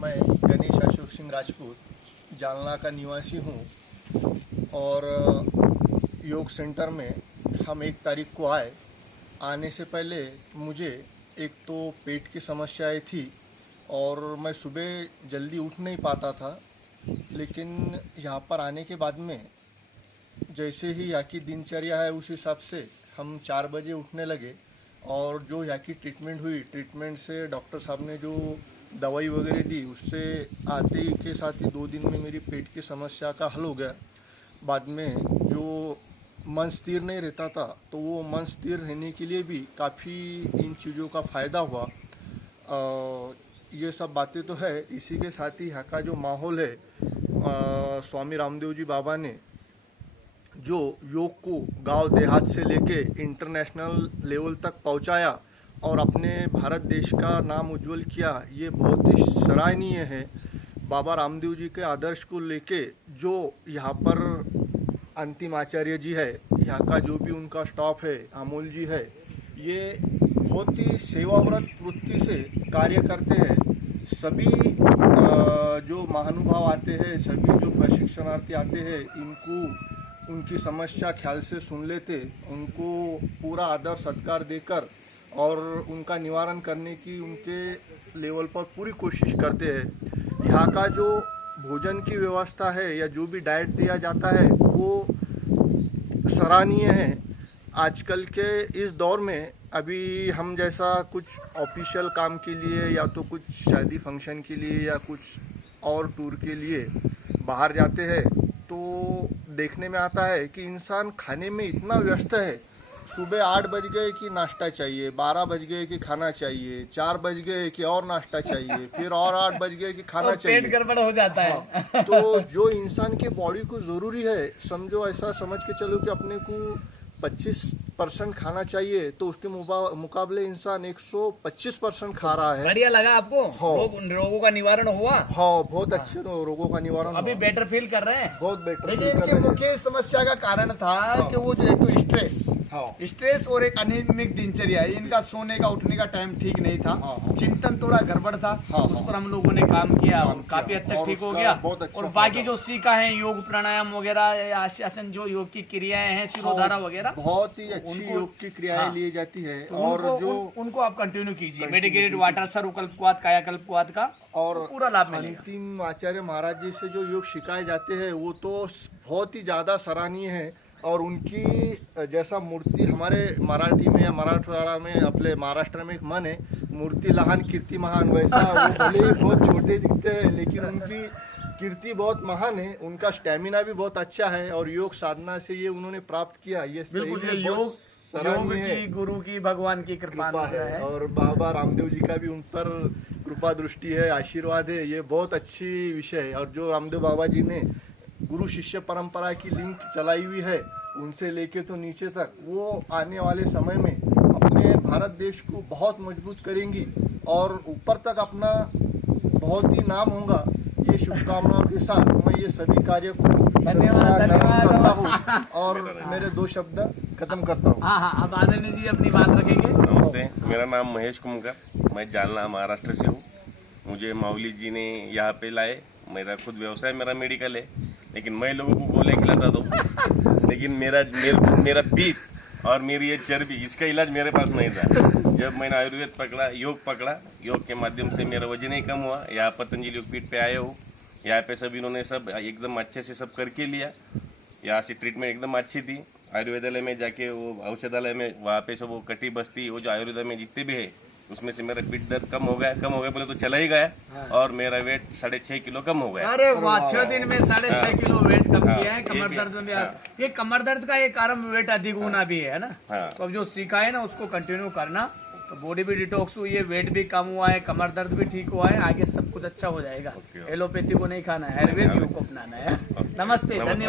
मैं गणेश अशोक सिंह राजपूत जालना का निवासी हूँ और योग सेंटर में हम 1 तारीख को आए। आने से पहले मुझे एक तो पेट की समस्याएं थी और मैं सुबह जल्दी उठ नहीं पाता था, लेकिन यहाँ पर आने के बाद में जैसे ही यहाँ की दिनचर्या है उस हिसाब से हम 4 बजे उठने लगे और जो यहाँ की ट्रीटमेंट हुई, ट्रीटमेंट से डॉक्टर साहब ने जो दवाई वगैरह दी उससे आते ही के साथ ही 2 दिन में मेरी पेट की समस्या का हल हो गया। बाद में जो मन स्थिर नहीं रहता था तो वो मन स्थिर रहने के लिए भी काफ़ी इन चीज़ों का फ़ायदा हुआ। ये सब बातें तो है। इसी के साथ ही यहाँ का जो माहौल है, स्वामी रामदेव जी बाबा ने जो योग को गांव देहात से लेके इंटरनेशनल लेवल तक पहुंचाया और अपने भारत देश का नाम उज्जवल किया, ये बहुत ही सराहनीय है। बाबा रामदेव जी के आदर्श को लेके जो यहाँ पर अंतिम आचार्य जी है, यहाँ का जो भी उनका स्टाफ है, अमोल जी है, ये बहुत ही सेवाव्रत वृत्ति से कार्य करते हैं। सभी जो महानुभाव आते हैं, सभी जो प्रशिक्षणार्थी आते हैं, इनको उनकी समस्या ख्याल से सुन लेते, उनको पूरा आदर सत्कार देकर और उनका निवारण करने की उनके लेवल पर पूरी कोशिश करते हैं। यहाँ का जो भोजन की व्यवस्था है या जो भी डाइट दिया जाता है वो सराहनीय है। आजकल के इस दौर में अभी हम जैसा कुछ ऑफिशियल काम के लिए या तो कुछ शादी फंक्शन के लिए या कुछ और टूर के लिए बाहर जाते हैं तो देखने में आता है कि इंसान खाने में इतना व्यस्त है। सुबह 8 बज गए कि नाश्ता चाहिए, 12 बज गए कि खाना चाहिए, 4 बज गए कि और नाश्ता चाहिए, फिर और 8 बज गए कि खाना चाहिए। पेट गड़बड़ हो जाता है। हाँ, तो जो इंसान के बॉडी को ज़रूरी है, समझो ऐसा समझ के चलो कि अपने को 25% खाना चाहिए तो उसके मुकाबले इंसान 125% खा रहा है। बढ़िया लगा आपको? हाँ। रोगों का निवारण हुआ? हाँ, बहुत अच्छे रोगों का निवारण अभी हुआ। बेटर फील कर रहे हैं? बहुत बेटर। देखिए, इनकी मुख्य समस्या का कारण था कि वो जो एक तो स्ट्रेस और एक अनियमित दिनचर्या, इनका सोने का उठने का टाइम ठीक नहीं था। चिंतन थोड़ा गड़बड़ था। उस पर हम लोगों ने काम किया और काफी हद तक ठीक हो गया। और बाकी जो सीखा है योग प्राणायाम वगैरह, आसन, जो योग की क्रियाएं हैं, शिरोधारा वगैरह, बहुत ही अच्छी योग की क्रियाएं ली जाती है। और जो उनको आप कंटिन्यू कीजिए। मेडिकेटेड वाटर, सर्वकल्पवात, कायाकल्पवात का और पूरा लाभ मिलेगा। अंतिम आचार्य महाराज जी से जो योग सिखाए जाते हैं वो तो बहुत ही ज्यादा सराहनीय है। और उनकी जैसा मूर्ति हमारे मराठी में या मराठवाड़ा में, अपने महाराष्ट्र में एक मन है, मूर्ति लहान कीर्ति महान, वैसा वो भले ही बहुत छोटे दिखते हैं लेकिन उनकी कीर्ति बहुत महान है। उनका स्टैमिना भी बहुत अच्छा है और योग साधना से ये उन्होंने प्राप्त किया। ये बिल्कुल, ये योग की, गुरु की, भगवान की कृपा है। और बाबा रामदेव जी का भी उन पर कृपा दृष्टि है, आशीर्वाद है। ये बहुत अच्छी विषय है। और जो रामदेव बाबा जी ने गुरु शिष्य परंपरा की लिंक चलाई हुई है, उनसे लेके तो नीचे तक, वो आने वाले समय में अपने भारत देश को बहुत मजबूत करेंगी और ऊपर तक अपना बहुत ही नाम होगा। ये शुभकामनाओं के साथ मैं ये सभी कार्य को धन्यवाद करता हूँ और मेरे 2 शब्द खत्म करता हूँ। हाँ, अब आदरणीय जी अपनी बात रखेंगे। नमस्ते, मेरा नाम महेश कुमकर, मैं जालना महाराष्ट्र से हूँ। मुझे माऊली जी ने यहाँ पे लाए। मेरा खुद व्यवसाय, मेरा मेडिकल है, लेकिन मैं लोगों को गोले खिलाता दो, लेकिन मेरा पीठ और मेरी ये चर्बी, इसका इलाज मेरे पास नहीं था। जब मैंने आयुर्वेद पकड़ा, योग के माध्यम से मेरा वजन ही कम हुआ। यहाँ पतंजलि योगपीठ पे आए हो, यहाँ पे सब इन्होंने सब एकदम अच्छे से सब करके लिया। यहाँ से ट्रीटमेंट एकदम अच्छी थी। आयुर्वेदालय में जाके, वो औषधालय में, वहाँ पे सब वो कटी बस्ती, वो जो आयुर्वेद में जितने भी है, उसमें से मेरा पीठ दर्द कम हो गया बोले तो चला ही गया। और मेरा वेट 6.5 किलो कम हो गया। अरे वाह, 6 दिन में 6.5 किलो वेट कम किया है। कमर दर्द में ये कमर दर्द का एक कारण वेट अधिक होना भी है ना। तो अब जो सीखा है ना उसको कंटिन्यू करना, तो बॉडी भी डिटॉक्स हुई है, वेट भी कम हुआ है, कमर दर्द भी ठीक हुआ है, आगे सब कुछ अच्छा हो जाएगा। एलोपैथी को नहीं खाना है, आयुर्वेद योग को अपनाना है। नमस्ते, धन्यवाद।